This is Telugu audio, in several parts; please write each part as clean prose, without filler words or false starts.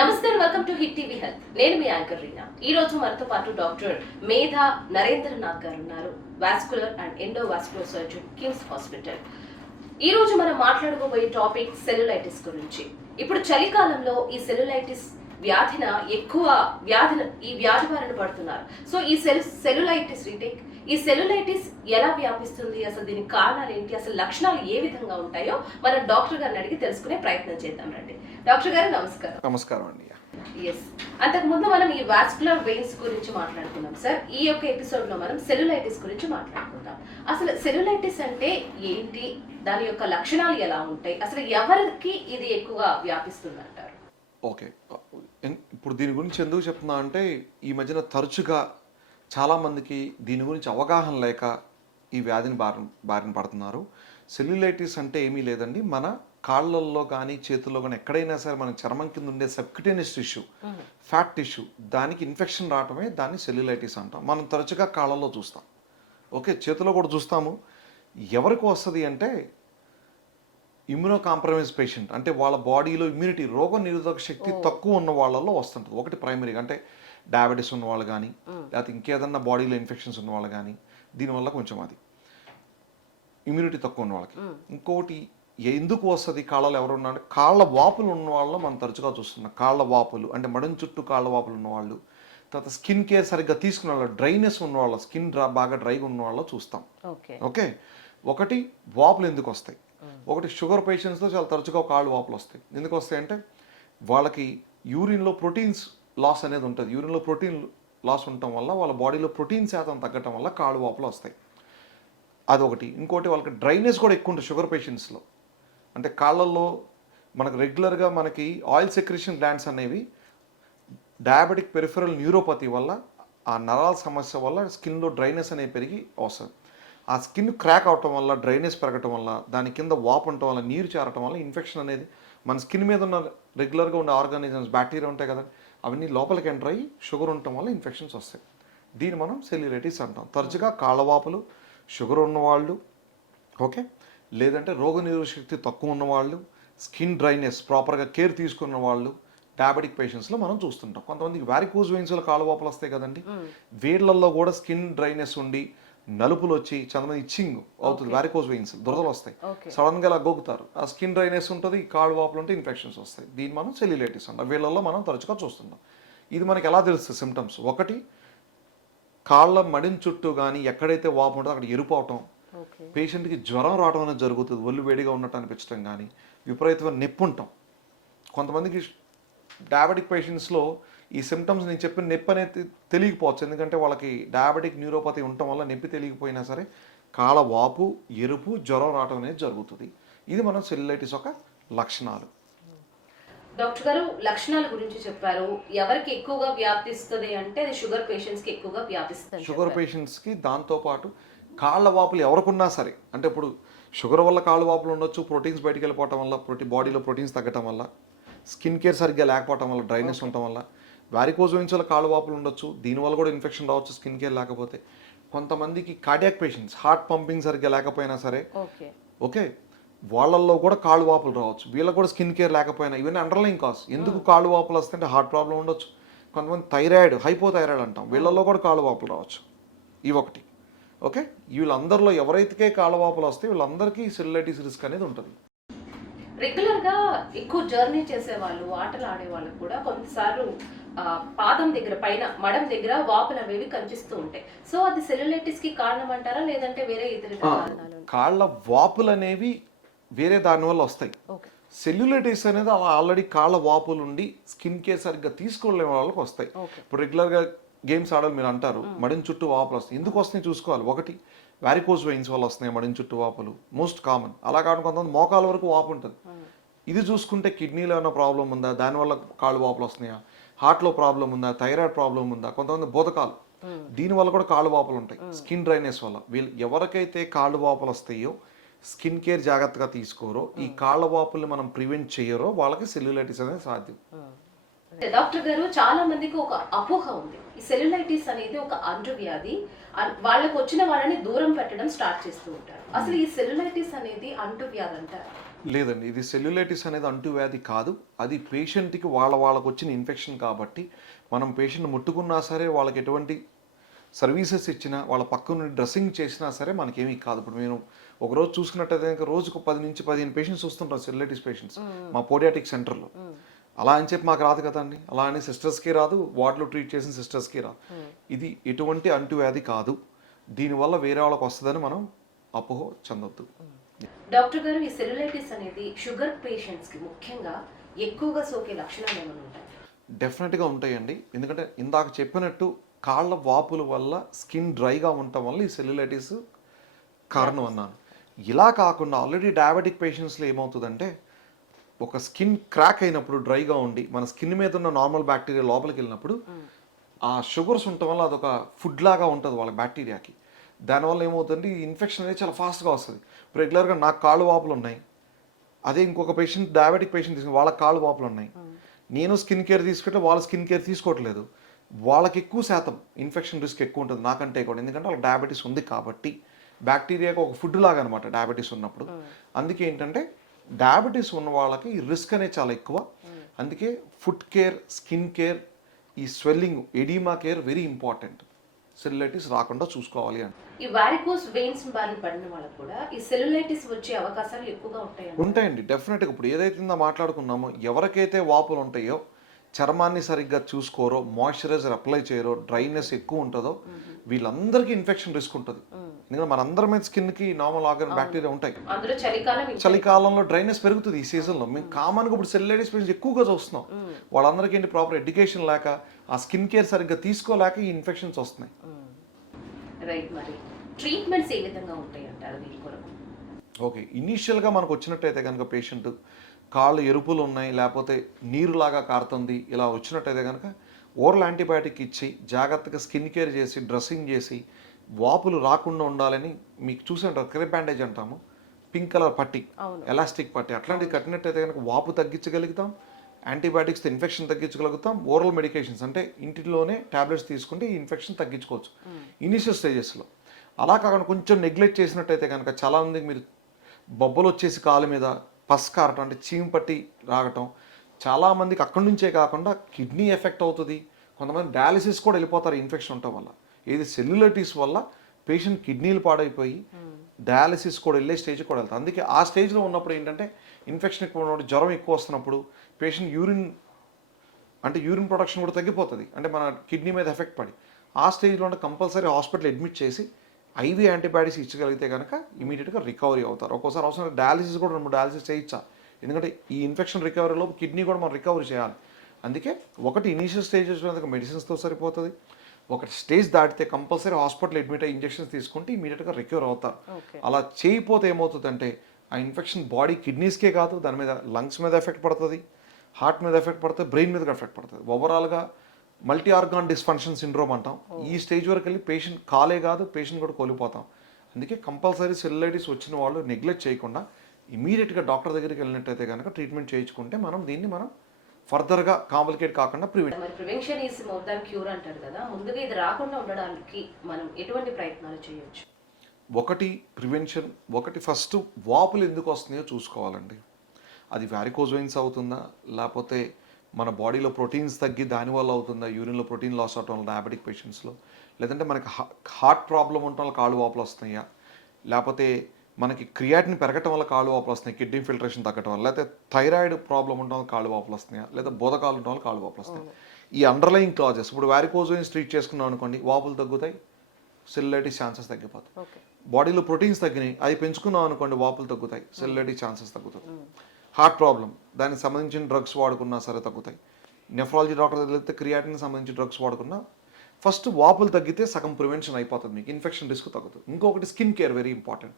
నమస్తే, welcome to hit TV health. నేను మీ యాంకర్ రీనా. ఈ రోజు మనతో పాటు డాక్టర్ మేధా నరేంద్రనాథ్ గారు ఉన్నారు, vascular and endovascular surgeon, KIMS hospital. ఈ రోజు మనం మాట్లాడుకోబోయే టాపిక్ సెల్యులైటిస్ గురించి. ఇప్పుడు చలికాలంలో ఈ సెల్యులైటిస్ వ్యాధిన ఎక్కువ ఈ వ్యాధి బారిన పడుతున్నారు. సో ఈ సెల్యులైటిస్ రీటేక్, ఈ సెల్యులైటిస్ ఎలా వ్యాపిస్తుంది, అసలు దీనికి కారణాలు ఏంటి, అసలు లక్షణాలు ఏ విధంగా ఉంటాయో మనం డాక్టర్ గారిని అడిగి తెలుసుకునే ప్రయత్నం చేద్దాం రండి. డాక్టర్ గారు నమస్కారం. నమస్కారం అండి. ఎస్, అంతకు ముందు మనం ఈ వాస్కులర్ వెయిన్స్ గురించి మాట్లాడుకున్నాం సార్. ఈ యొక్క ఎపిసోడ్ లో మనం సెల్యులైటిస్ గురించి మాట్లాడుకుందాం. అసలు సెల్యులైటిస్ అంటే ఏంటి, దాని యొక్క లక్షణాలు ఎలా ఉంటాయి, అసలు ఎవరికి ఇది ఎక్కువగా వ్యాపిస్తుంది అంటారు? ఓకే, ఇప్పుడు దీని గురించి ఎందుకు చెప్తున్నా అంటే ఈ మధ్యన తరచుగా చాలామందికి దీని గురించి అవగాహన లేక ఈ వ్యాధిని బారిన పడుతున్నారు. సెల్యులైటిస్ అంటే ఏమీ లేదండి, మన కాళ్ళల్లో కానీ చేతుల్లో కానీ ఎక్కడైనా సరే మన చర్మం కింద ఉండే సబ్క్యూటేనియస్ టిష్యూ, ఫ్యాట్ టిష్యూ, దానికి ఇన్ఫెక్షన్ రావటమే దాన్ని సెల్యులైటిస్ అంటాం. మనం తరచుగా కాళ్ళల్లో చూస్తాం, ఓకే, చేతిలో కూడా చూస్తాము. ఎవరికి వస్తుంది అంటే ఇమ్యూనో కాంప్రమైజ్ పేషెంట్, అంటే వాళ్ళ బాడీలో ఇమ్యూనిటీ, రోగ నిరోధక శక్తి తక్కువ ఉన్న వాళ్ళలో వస్తుంటుంది. ఒకటి ప్రైమరీగా అంటే డయాబెటీస్ ఉన్న వాళ్ళు కానీ, లేకపోతే ఇంకేదన్నా బాడీలో ఇన్ఫెక్షన్స్ ఉన్న వాళ్ళు కానీ, దీనివల్ల కొంచెం అది ఇమ్యూనిటీ తక్కువ ఉన్న వాళ్ళకి. ఇంకోటి ఎందుకు వస్తుంది కాళ్ళలో ఎవరు ఉన్నా అంటే కాళ్ళ వాపులు ఉన్న వాళ్ళలో మనం తరచుగా చూస్తున్నాం. కాళ్ళ వాపులు అంటే మడం చుట్టూ కాళ్ళ వాపులు ఉన్నవాళ్ళు, తర్వాత స్కిన్ కేర్ సరిగ్గా తీసుకున్న వాళ్ళు, డ్రైనెస్ ఉన్న వాళ్ళ, స్కిన్ బాగా డ్రైగా ఉన్న వాళ్ళలో చూస్తాం. ఓకే, ఒకటి వాపులు ఎందుకు వస్తాయి, ఒకటి షుగర్ పేషెంట్స్లో చాలా తరచుగా కాళ్ళు వాపులు వస్తాయి. ఎందుకు వస్తాయి అంటే వాళ్ళకి యూరిన్లో ప్రోటీన్స్ లాస్ అనేది ఉంటుంది. యూరిన్లో ప్రోటీన్ లాస్ ఉండటం వల్ల వాళ్ళ బాడీలో ప్రోటీన్ శాతం తగ్గటం వల్ల కాళ్ళు వాపులు వస్తాయి, అదొకటి. ఇంకోటి వాళ్ళకి డ్రైనెస్ కూడా ఎక్కువ ఉంటుంది షుగర్ పేషెంట్స్లో. అంటే కాళ్ళల్లో మనకు రెగ్యులర్గా మనకి ఆయిల్ సెక్రేషన్ గ్లాండ్స్ అనేవి డయాబెటిక్ పెరిఫెరల్ న్యూరోపతి వల్ల, ఆ నరాల సమస్య వల్ల స్కిన్లో డ్రైనెస్ అనేది పెరిగి వస్తుంది. ఆ స్కిన్ క్రాక్ అవటం వల్ల, డ్రైనెస్ పెరగటం వల్ల, దాని కింద వాపు ఉండటం వల్ల, నీరు చేరటం వల్ల ఇన్ఫెక్షన్ అనేది మన స్కిన్ మీద ఉన్న రెగ్యులర్గా ఉండే ఆర్గానిజమ్స్, బ్యాక్టీరియా ఉంటాయి కదా, అవన్నీ లోపలికి ఎంటర్ అయ్యి షుగర్ ఉండటం వల్ల ఇన్ఫెక్షన్స్ వస్తాయి. దీన్ని మనం సెల్యులైటిస్ అంటాం. తరచుగా కాళ్ళవాపులు, షుగర్ ఉన్నవాళ్ళు, ఓకే, లేదంటే రోగనిరోధక శక్తి తక్కువ ఉన్నవాళ్ళు, స్కిన్ డ్రైనెస్ ప్రాపర్గా కేర్ తీసుకున్న వాళ్ళు, డయాబెటిక్ పేషెంట్స్లో మనం చూస్తుంటాం. కొంతమందికి వారికోజ్ వెయిన్స్లో కాళ్ళవాపులు వస్తాయి కదండి, వీళ్ళల్లో కూడా స్కిన్ డ్రైనెస్ ఉండి నలుపులు వచ్చి చాలా ఇచ్చింగ్ అవుతుంది. వారికోజ్ వెయిన్స్ దురదలు వస్తాయి, సడన్గా ఇలా గోగుతారు, ఆ స్కిన్ డ్రైనెస్ ఉంటుంది, కాళ్ళు వాపులు ఉంటే ఇన్ఫెక్షన్స్ వస్తాయి. దీన్ని మనం సెల్యులైటిస్ అంటాం. వీళ్ళల్లో మనం తరచుగా చూస్తుంటాం. ఇది మనకి ఎలా తెలుస్తుంది సిమ్టమ్స్? ఒకటి, కాళ్ళ మడిన చుట్టూ కానీ ఎక్కడైతే వాపు ఉంటుందో అక్కడ ఎరుపు అవటం, పేషెంట్కి జ్వరం రావడం అనేది జరుగుతుంది, ఒళ్ళు వేడిగా ఉన్నట్టు అనిపించడం కానీ, విపరీతమైన నొప్పి ఉంటాం. కొంతమందికి డయాబెటిక్ పేషెంట్స్లో ఈ సిమ్టమ్స్ నేను చెప్పిన నొప్పి అనేది తెలియకపోవచ్చు, ఎందుకంటే వాళ్ళకి డయాబెటిక్ న్యూరోపతి ఉండటం వల్ల నొప్పి తెలియకపోయినా సరే కాళ్ళ వాపు, ఎరుపు, జ్వరం రావడం అనేది జరుగుతుంది. ఇది మన సెల్యులైటిస్ యొక్క లక్షణాలు. డాక్టర్ గారు లక్షణాల గురించి చెప్పారు. ఎవరికి ఎక్కువగా వ్యాపిస్తుంది అంటే అది షుగర్ పేషెంట్స్కి ఎక్కువగా వ్యాపిస్తుంది. షుగర్ పేషెంట్స్కి, దాంతోపాటు కాళ్ళ వాపులు ఎవరికున్నా సరే, అంటే ఇప్పుడు షుగర్ వల్ల కాళ్ళ వాపులు ఉండొచ్చు, ప్రోటీన్స్ బయటికి వెళ్ళిపోవటం వల్ల, బాడీలో ప్రోటీన్స్ తగ్గటం వల్ల, స్కిన్ కేర్ సరిగ్గా లేకపోవటం వల్ల, డ్రైనెస్ ఉండటం వల్ల, వారికోజ్ వెయిన్స్ వల్ల కాళ్ళు వాపులు ఉండొచ్చు, దీనివల్ల కూడా ఇన్ఫెక్షన్ రావచ్చు స్కిన్ కేర్ లేకపోతే. కొంతమందికి కార్డియాక్ పేషెంట్స్, హార్ట్ పంపింగ్ సరిగ్గా లేకపోయినా సరే, ఓకే, వాళ్ళల్లో కూడా కాళ్ళు వాపులు రావచ్చు. వీళ్ళకి కూడా స్కిన్ కేర్ లేకపోయినా, ఇవన్నీ అండర్లైన్ కాజ్. ఎందుకు కాళ్ళు వాపులు వస్తుంటే హార్ట్ ప్రాబ్లం ఉండొచ్చు. కొంతమంది థైరాయిడ్, హైపోథైరాయిడ్ అంటాం, వీళ్ళల్లో కూడా కాళ్ళు వాపులు రావచ్చు. ఇవి ఒకటి. ఓకే, వీళ్ళందరిలో ఎవరైతే కాళ్ళ వాపులు వస్తే వీళ్ళందరికీ సెల్యులైటిస్ రిస్క్ అనేది ఉంటుంది. రెగ్యులర్ గా ఎక్కువ జర్నీ చేసే వాళ్ళు, ఆటలు ఆడే వాళ్ళకి కూడా కొన్నిసార్లు పాదం దగ్గర, పైన మడం దగ్గర వాపులు అనేవి కనిపిస్తూ ఉంటాయి. సో అది సెల్యులైటిస్ కి కారణం అంటారా, లేదంటే వేరే ఇతర కారణాలు? కాళ్ళ వాపులు అనేవి వేరే దాని వల్ల వస్తాయి. సెల్యులైటిస్ అనేది అలా ఆల్రెడీ కాళ్ళ వాపులు ఉండి స్కిన్ కేర్ సరిగ్గా తీసుకోలేని వాళ్ళకి వస్తాయి. ఇప్పుడు రెగ్యులర్గా గేమ్స్ ఆడాలి మీరు అంటారు, మడిన చుట్టూ వాపులు వస్తాయి. ఎందుకు వస్తున్నాయి చూసుకోవాలి. ఒకటి, వారికోజ్ వెయిన్స్ వల్ల వస్తున్నాయి మడిన చుట్టూ వాపులు, మోస్ట్ కామన్. అలా కాకుండా కొంతమంది మోకాల వరకు వాపు ఉంటుంది. ఇది చూసుకుంటే కిడ్నీలో ఏమైనా ప్రాబ్లం ఉందా, దానివల్ల కాళ్ళు వాపులు వస్తున్నాయా, హార్ట్లో ప్రాబ్లం ఉందా, థైరాయిడ్ ప్రాబ్లం ఉందా, కొంతమంది బోధకాలు, దీనివల్ల కూడా కాళ్ళు వాపులు ఉంటాయి స్కిన్ డ్రైనెస్ వల్ల. వీళ్ళు ఎవరికైతే కాళ్ళు వాపులు వస్తాయో, స్కిన్ కేర్ జాగ్రత్తగా తీసుకోరో, ఈ కాళ్ళ వాపుల్ని మనం ప్రివెంట్ చేయరో, వాళ్ళకి సెల్యులైటిస్ అనేది సాధ్యం. డాక్టర్ గారు, చాలా మందికి ఒక అపోహ ఉంది, ఈ సెల్యులైటిస్ అనేది ఒక అంటువ్యాధి, వాళ్ళకి వచ్చిన వాళ్ళని దూరం పెట్టడం స్టార్ట్ చేస్తూ ఉంటారు. అసలు ఈ సెల్యులైటిస్ అనేది అంటువ్యాధి అంటారు? లేదండి, ఇది సెల్యులైటిస్ అనేది అంటువ్యాధి కాదు. అది పేషెంట్కి వాళ్ళకు వచ్చిన ఇన్ఫెక్షన్ కాబట్టి మనం పేషెంట్ ముట్టుకున్నా సరే, వాళ్ళకి ఎటువంటి సర్వీసెస్ ఇచ్చినా, వాళ్ళ పక్కన డ్రెస్సింగ్ చేసినా సరే మనకేమీ కాదు. ఇప్పుడు మేము ఒకరోజు చూసుకున్నట్టయితే కనుక రోజుకు 10 నుంచి 15 పేషెంట్స్ వస్తుంటాం, సెల్యులైటిస్ పేషెంట్స్ మా పోడియాటిక్ సెంటర్లో. అలా అని చెప్పి మాకు రాదు కదండి, అలా అని సిస్టర్స్కి రాదు, వార్డులో ట్రీట్ చేసిన సిస్టర్స్కి రాదు. ఇది ఎటువంటి అంటువ్యాధి కాదు, దీనివల్ల వేరే వాళ్ళకి వస్తుందని మనం అపోహ చెందొద్దు. డాక్టర్ గారు, ఈ సెల్యులైటిస్ అనేది షుగర్ పేషెంట్స్ కి ముఖ్యంగా ఎక్కువగా సోకే లక్షణాలు ఏమైనా ఉంటాయి? డెఫినెట్గా ఉంటాయండి. ఎందుకంటే ఇందాక చెప్పినట్టు కాళ్ళ వాపుల వల్ల స్కిన్ డ్రైగా ఉండటం వల్ల ఈ సెల్యులైటిస్ కారణం అన్నాను. ఇలా కాకుండా ఆల్రెడీ డయాబెటిక్ పేషెంట్స్లో ఏమవుతుందంటే, ఒక స్కిన్ క్రాక్ అయినప్పుడు డ్రైగా ఉండి మన స్కిన్ మీద ఉన్న నార్మల్ బ్యాక్టీరియా లోపలికి వెళ్ళినప్పుడు ఆ షుగర్స్ ఉండటం వల్ల అదొక ఫుడ్ లాగా ఉంటుంది వాళ్ళ బ్యాక్టీరియాకి. దానివల్ల ఏమవుతుంది, ఇన్ఫెక్షన్ అనేది చాలా ఫాస్ట్గా వస్తుంది. రెగ్యులర్గా నాకు కాళ్ళు వాపులు ఉన్నాయి, అదే ఇంకొక పేషెంట్ డయాబెటిక్ పేషెంట్ తీసుకుని వాళ్ళకి కాళ్ళు వాపులు ఉన్నాయి, నేను స్కిన్ కేర్ తీసుకుంటే వాళ్ళు స్కిన్ కేర్ తీసుకోవట్లేదు, వాళ్ళకి ఎక్కువ శాతం ఇన్ఫెక్షన్ రిస్క్ ఎక్కువ ఉంటుంది నాకంటే కూడా. ఎందుకంటే వాళ్ళకి డయాబెటీస్ ఉంది కాబట్టి, బ్యాక్టీరియాకి ఒక ఫుడ్ లాగా అనమాట డయాబెటీస్ ఉన్నప్పుడు. అందుకే ఏంటంటే డయాబెటీస్ ఉన్న వాళ్ళకి ఈ రిస్క్ అనేది చాలా ఎక్కువ. అందుకే ఫుడ్ కేర్, స్కిన్ కేర్, ఈ swelling, oedema care very important. Cellulitis రాకుండా చూసుకోవాలి అంటే. ఈ వారికోస్ వెయిన్స్ బారిన పడిన వాళ్ళకు కూడా ఈ సెల్యులైటిస్ వచ్చే అవకాశాలు ఎక్కువగా ఉంటాయండి డెఫినెట్గా. ఇప్పుడు ఏదైతే మాట్లాడుకున్నామో, ఎవరికైతే వాపులు ఉంటాయో, చర్మాన్ని సరిగ్గా చూసుకోరో, మాయిశ్చరైజర్ అప్లై చేయరో, డ్రైనెస్ ఎక్కువ ఉంటుందో, వీళ్ళందరికీ ఇన్ఫెక్షన్ రిస్క్ ఉంటుంది. ఎందుకంటే మనందరి మీద స్కిన్కి నార్మల్ ఆర్గాన్ బ్యాక్టీరియా ఉంటాయి. చలికాలంలో డ్రైనెస్ పెరుగుతుంది ఈ సీజన్లో. మేము కామన్గా ఇప్పుడు సెల్యులైటిస్ పేషెంట్స్ ఎక్కువగా చూస్తున్నాం. వాళ్ళందరికీ ఏంటి, ప్రాపర్ ఎడ్యుకేషన్ లేక, ఆ స్కిన్ కేర్ సరిగ్గా తీసుకోలేక ఈ ఇన్ఫెక్షన్స్ వస్తున్నాయి. ఓకే, ఇనీషియల్గా మనకు వచ్చినట్టయితే కనుక పేషెంట్ కాళ్ళు ఎరుపులు ఉన్నాయి, లేకపోతే నీరులాగా కారుతుంది, ఇలా వచ్చినట్టయితే కనుక ఓరల్ యాంటీబయాటిక్ ఇచ్చి జాగ్రత్తగా స్కిన్ కేర్ చేసి, డ్రెస్సింగ్ చేసి, వాపులు రాకుండా ఉండాలని, మీకు చూసారు క్రేప్ బ్యాండేజ్ అంటాము, పింక్ కలర్ పట్టి, ఎలాస్టిక్ పట్టి, అట్లాంటివి కట్టినట్టయితే కనుక వాపు తగ్గించగలుగుతాం, యాంటీబయాటిక్స్తో ఇన్ఫెక్షన్ తగ్గించగలుగుతాం. ఓరల్ మెడికేషన్స్ అంటే ఇంటిలోనే టాబ్లెట్స్ తీసుకుంటే ఈ ఇన్ఫెక్షన్ తగ్గించుకోవచ్చు ఇనిషియల్ స్టేజెస్లో. అలా కాకుండా కొంచెం నెగ్లెక్ట్ చేసినట్టయితే కనుక చాలామందికి మీరు బొబ్బలు వచ్చేసి కాలు మీద పస్ కారటం, అంటే చీము పట్టి రాగటం, చాలామందికి అక్కడి నుంచే కాకుండా కిడ్నీ ఎఫెక్ట్ అవుతుంది. కొంతమంది డయాలిసిస్ కూడా వెళ్ళిపోతారు ఇన్ఫెక్షన్ ఉండటం వల్ల. ఏది సెల్యులైటిస్ వల్ల పేషెంట్ కిడ్నీలు పాడైపోయి డయాలిసిస్ కూడా వెళ్ళే స్టేజ్ కూడా వెళ్తారు. అందుకే ఆ స్టేజ్లో ఉన్నప్పుడు ఏంటంటే, ఇన్ఫెక్షన్ ఎక్కువ ఉన్నప్పుడు, జ్వరం ఎక్కువ వస్తున్నప్పుడు పేషెంట్ యూరిన్ ప్రొడక్షన్ కూడా తగ్గిపోతుంది, అంటే మన కిడ్నీ మీద ఎఫెక్ట్ పడి. ఆ స్టేజ్లో ఉంటే కంపల్సరీ హాస్పిటల్ అడ్మిట్ చేసి ఐవీ యాంటీబయాటిక్స్ ఇచ్చగలిగితే కనుక ఇమీడియట్గా రికవరీ అవుతారు. ఒక్కోసారి అవసరం డయాలిసిస్ కూడా 2 డయాలిసిస్ చేయించా, ఎందుకంటే ఈ ఇన్ఫెక్షన్ రికవరీలో కిడ్నీ కూడా మనం రికవరీ చేయాలి. అందుకే ఒకటి ఇనీషియల్ స్టేజెస్లో మెడిసిన్స్తో సరిపోతుంది, ఒక స్టేజ్ దాటితే కంపల్సరీ హాస్పిటల్ అడ్మిట్ అయ్యి ఇంజెక్షన్స్ తీసుకుంటే ఇమీడియట్గా రికవర్ అవుతారు. అలా చేయకపోతే ఏమవుతుందంటే, ఆ ఇన్ఫెక్షన్ బాడీ కిడ్నీస్కే కాదు, దాని మీద లంగ్స్ మీద ఎఫెక్ట్ పడుతుంది, హార్ట్ మీద ఎఫెక్ట్ పడుతుంది, బ్రెయిన్ మీద ఎఫెక్ట్ పడుతుంది. ఓవరాల్గా మల్టీ ఆర్గాన్ డిస్ఫంక్షన్ సిండ్రోమ్ అంటాం. ఈ స్టేజ్ వరకు వెళ్ళి పేషెంట్ కాలే కాదు, పేషెంట్ కూడా కోల్పోతాం. అందుకే కంపల్సరీ సెల్యులైటిస్ వచ్చిన వాళ్ళు నెగ్లెక్ట్ చేయకుండా ఇమీడియట్గా డాక్టర్ దగ్గరికి వెళ్ళినట్టయితే కనుక ట్రీట్మెంట్ చేయించుకుంటే దీన్ని మనం ఫర్దర్గా కాంప్లికేట్ కాకుండా prevention is more than cure అంటారు కదా, ముందుగా ఇది రాకుండా ఉండడానికి మనం ఎటువంటి ప్రయత్నాలు చేయొచ్చు? ఒకటి ప్రివెన్షన్, ఒకటి ఫస్ట్ వాపులు ఎందుకు వస్తున్నాయో చూసుకోవాలండి. అది వారికోజ్ వెయిన్స్ అవుతుందా, లేకపోతే మన బాడీలో ప్రోటీన్స్ తగ్గి దానివల్ల అవుతుందా, యూరిన్లో ప్రోటీన్ లాస్ అవటం వల్ల డయాబెటిక్ పేషెంట్స్లో, లేదంటే మనకి హార్ట్ ప్రాబ్లం ఉండటం వల్ల కాళ్ళు వాపులు వస్తున్నాయా, లేకపోతే మనకి క్రియాటిన్ పెరగటం వల్ల కాళ్ళు వాపులు వస్తున్నాయి, కిడ్నీ ఫిల్టరేషన్ తగ్గటం వల్ల, లేకపోతే థైరాయిడ్ ప్రాబ్లం ఉండడం వల్ల కాళ్ళు వాపులు వస్తున్నాయా, లేదా బోధకాలు ఉండడం వల్ల కాళ్ళు వాపులు వస్తున్నాయి. ఈ అండర్లయింగ్ కాజెస్, ఇప్పుడు వారికోజ్ వెయిన్స్ ట్రీట్ చేసుకున్నాం అనుకోండి, వాపులు తగ్గుతాయి, సెల్యులైటిస్ ఛాన్సెస్ తగ్గిపోతాయి. బాడీలో ప్రోటీన్స్ తగ్గినాయి, అది పెంచుకున్నాం అనుకోండి, వాపులు తగ్గుతాయి, సెల్యులైటిస్ ఛాన్సెస్ తగ్గుతాయి. హార్ట్ ప్రాబ్లం, దానికి సంబంధించిన డ్రగ్స్ వాడుకున్నా సరే తగ్గుతాయి. నెఫ్రాలజీ డాక్టర్ దగ్గర వెళ్తే క్రియాటిన్ సంబంధించిన డ్రగ్స్ వాడుకున్నా ఫస్ట్ వాపులు తగ్గితే సగం ప్రివెన్షన్ అయిపోతుంది, మీకు ఇన్ఫెక్షన్ రిస్క్ తగ్గుతుంది. ఇంకొకటి స్కిన్ కేర్ వెరీ ఇంపార్టెంట్.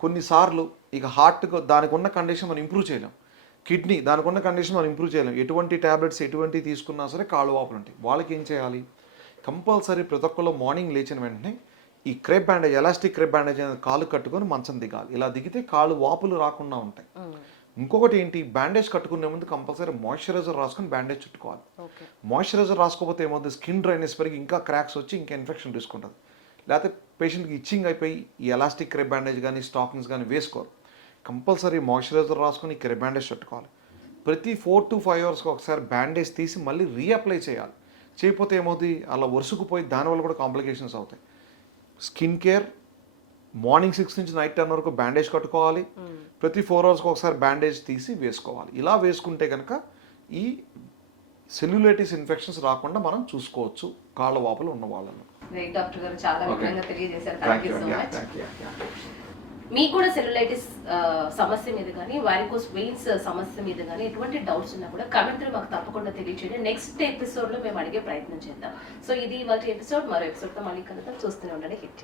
కొన్నిసార్లు ఇక హార్ట్కి దానికి ఉన్న కండిషన్ మనం ఇంప్రూవ్ చేయలేం, కిడ్నీ దానికి ఉన్న కండిషన్ మనం ఇంప్రూవ్ చేయలేం, ఎటువంటి ట్యాబ్లెట్స్ ఎటువంటివి తీసుకున్నా సరే కాళ్ళు వాపులు ఉంటాయి. వాళ్ళకి ఏం చేయాలి, కంపల్సరీ ప్రతి ఒక్కళ్ళు మార్నింగ్ లేచిన వెంటనే ఈ crepe bandage, elastic crepe bandage అనేది కాలు కట్టుకొని మంచం దిగాలి. ఇలా దిగితే కాళ్ళు వాపులు రాకుండా ఉంటాయి. ఇంకొకటి ఏంటి, బ్యాండేజ్ కట్టుకునే ముందు కంపల్సరీ మాయిశ్చరైజర్ రాసుకొని బ్యాండేజ్ చుట్టుకోవాలి. మాయిశ్చరైజర్ రాసుకోకపోతే ఏమవుతుంది, స్కిన్ డ్రైనెస్ పెరిగి ఇంకా క్రాక్స్ వచ్చి ఇంకా ఇన్ఫెక్షన్ తీసుకుంటుంది. లేకపోతే పేషెంట్కి ఇచ్చింగ్ అయిపోయి ఈ ఎలాస్టిక్ క్రేప్ బ్యాండేజ్ కానీ స్టాకింగ్స్ కానీ వేసుకోరు. కంపల్సరీ మాయిశ్చరైజర్ రాసుకొని ఇక్కడ బ్యాండేజ్ పెట్టుకోవాలి. ప్రతి 4 to 5 అవర్స్కి ఒకసారి బ్యాండేజ్ తీసి మళ్ళీ రీఅప్లై చేయాలి. చేయకపోతే ఏమవుతుంది, అలా వరుసకుపోయి దానివల్ల కూడా కాంప్లికేషన్స్ అవుతాయి. స్కిన్ కేర్ మార్నింగ్ 6 నుంచి నైట్ 10 వరకు బ్యాండేజ్ కట్టుకోవాలి. ప్రతి 4 అవర్స్కి ఒకసారి బ్యాండేజ్ తీసి వేసుకోవాలి. ఇలా వేసుకుంటే కనుక ఈ సెల్యులైటిస్ ఇన్ఫెక్షన్స్ రాకుండా మనం చూసుకోవచ్చు కాళ్ళ వాపులు ఉన్న వాళ్ళను. డాక్టర్ గారు చాలా Okay. వివరంగా తెలియజేశారు. Thank thank you you. So Yeah, much. thank you. Yeah. మీకు కూడా సెల్యులైటిస్ సమస్య మీద కానీ వారికోస్ వెయిన్స్ సమస్య మీద కానీ ఎటువంటి డౌట్స్ ఉన్నా కూడా కమెంట్ మాకు తప్పకుండా తెలియచేయండి. నెక్స్ట్ ఎపిసోడ్ లో మేము అడిగే ప్రయత్నం చేద్దాం. సో ఇది ఇవాళ ఎపిసోడ్. మరో ఎపిసోడ్ తో మళ్ళీ కలుద్దాం. చూస్తూనే ఉండండి హిట్.